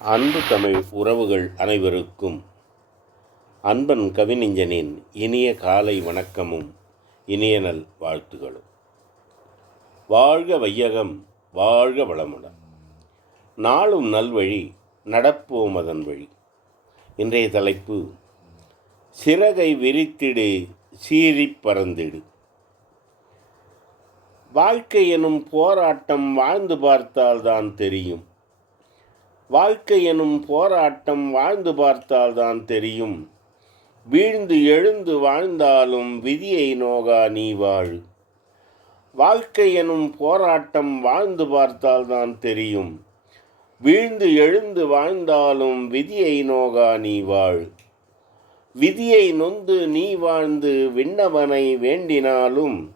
அன்பு தமிழ் உறவுகள் அனைவருக்கும் அன்பன் கவிஞனின் இனிய காலை வணக்கமும் இனிய நல் வாழ்த்துகளும். வாழ்க வையகம் வாழ்க வளமுடன். நாளும் நல்வழி நடப்போம் அதன் வழி. இன்றைய தலைப்பு சிறகை விரித்திடு சீறிப் பறந்திடு. வாழ்க்கை எனும் போராட்டம் வாழ்ந்து பார்த்தால்தான் தெரியும். வாழ்க்கை எனும் போராட்டம் வாழ்ந்து பார்த்தால்தான் தெரியும். வீழ்ந்து எழுந்து வாழ்ந்தாலும் விதியை நோகா நீ வாழ். வாழ்க்கை எனும் போராட்டம் வாழ்ந்து பார்த்தால்தான் தெரியும். வீழ்ந்து எழுந்து வாழ்ந்தாலும் விதியை நோகா நீ வாழ். விதியை நொந்து நீ வாழ்ந்து விண்ணவனை வேண்டினாலும்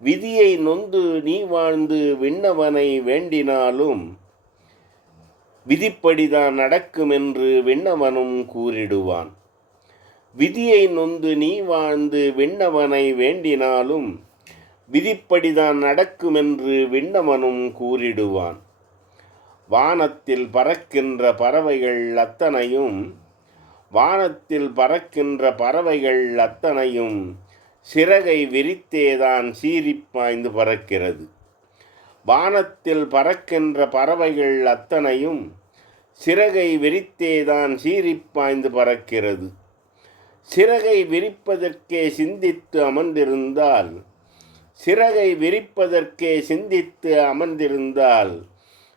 விதியை நொந்து நீ வாழ்ந்து விண்ணவனை வேண்டினாலும் விதிப்படிதான் நடக்கும் என்று விண்ணவனும் கூறிடுவான். விதியை நொந்து நீ வாழ்ந்து விண்ணவனை வேண்டினாலும் விதிப்படிதான் நடக்கும் என்று விண்ணவனும் கூறிடுவான். வானத்தில் பறக்கின்ற பறவைகள் அத்தனையும் வானத்தில் பறக்கின்ற பறவைகள் அத்தனையும் சிறகை விரித்தேதான் சீறிப் பாய்ந்து பறக்கிறது. வானத்தில் பறக்கின்ற பறவைகள் அத்தனையும் சிறகை விரித்தேதான் சீரிப்பாய்ந்து பறக்கிறது. சிறகை விரிப்பதற்கே சிந்தித்து அமர்ந்திருந்தால் சிறகை விரிப்பதற்கே சிந்தித்து அமர்ந்திருந்தால்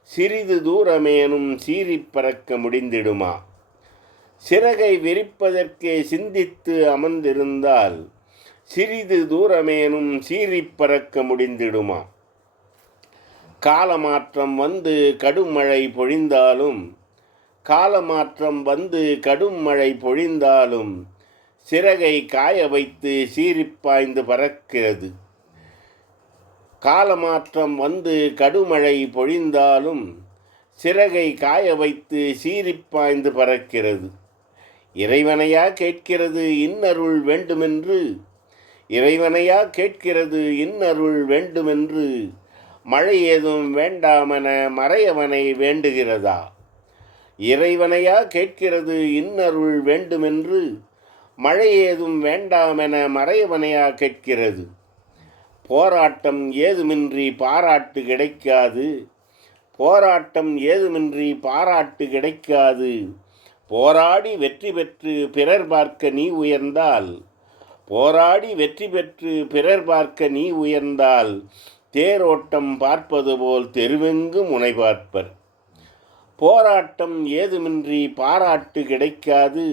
சிறிது தூரமேனும் சீறிப் பறக்க முடிந்திடுமா? சிறகை விரிப்பதற்கே சிந்தித்து அமர்ந்திருந்தால் சிறிது தூரமேனும் சீறிப் பறக்க முடிந்திடுமா? காலமாற்றம் வந்து கடும் மழை பொழிந்தாலும் காலமாற்றம் வந்து கடும் மழை பொழிந்தாலும் சிறகை காய வைத்து சீரிப்பாய்ந்து பறக்கிறது. காலமாற்றம் வந்து கடுமழை பொழிந்தாலும் சிறகை காய வைத்து சீரிப்பாய்ந்து பறக்கிறது. இறைவனையா கேட்கிறது இன்னருள் வேண்டுமென்று இறைவனையா கேட்கிறது இன்னருள் வேண்டுமென்று மழை ஏதும் வேண்டாமென மறையவனை வேண்டுகிறதா? இறைவனையா கேட்கிறது இன்னருள் வேண்டுமென்று மழை ஏதும் வேண்டாமென மறையவனையா கேட்கிறது? போராட்டம் ஏதுமின்றி பாராட்டு கிடைக்காது போராட்டம் ஏதுமின்றி பாராட்டு கிடைக்காது. போராடி வெற்றி பெற்று பிறர் பார்க்க நீ உயர்ந்தால் போராடி வெற்றி பெற்று பிறர் பார்க்க நீ உயர்ந்தால் தேரோட்டம் பார்ப்பது போல் தெருவெங்கும் முனை பார்ப்பர். போராட்டம் ஏதுமின்றி பாராட்டு கிடைக்காது.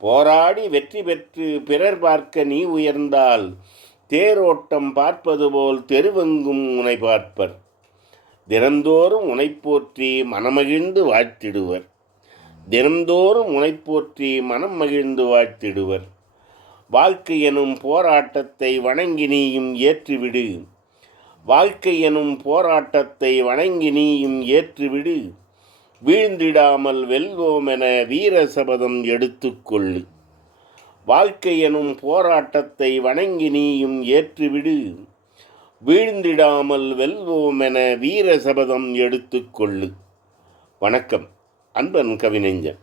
போராடி வெற்றி பெற்று பிறர் பார்க்க நீ உயர்ந்தால் தேரோட்டம் பார்ப்பது போல் தெருவெங்கும் உனை பார்ப்பர். தினந்தோறும் உனை போற்றி மனமகிழ்ந்து வாழ்த்திடுவர். தினந்தோறும் உனை போற்றி மனம் மகிழ்ந்து வாழ்த்திடுவர். வாழ்க்கை எனும் போராட்டத்தை வணங்கி நீயும் ஏற்றுவிடு. வாழ்க்கை எனும் போராட்டத்தை வணங்கி நீயும் ஏற்றுவிடு. வீழ்ந்திடாமல் வெல்வோம் என வீர சபதம் எடுத்துக்கொள்ளு வாழ்க்கை எனும் போராட்டத்தை வணங்கி நீயும் ஏற்றுவிடு. வீழ்ந்திடாமல் வெல்வோம் என வீர சபதம் எடுத்துக்கொள்ளு வணக்கம். அன்பன் கவிஞன்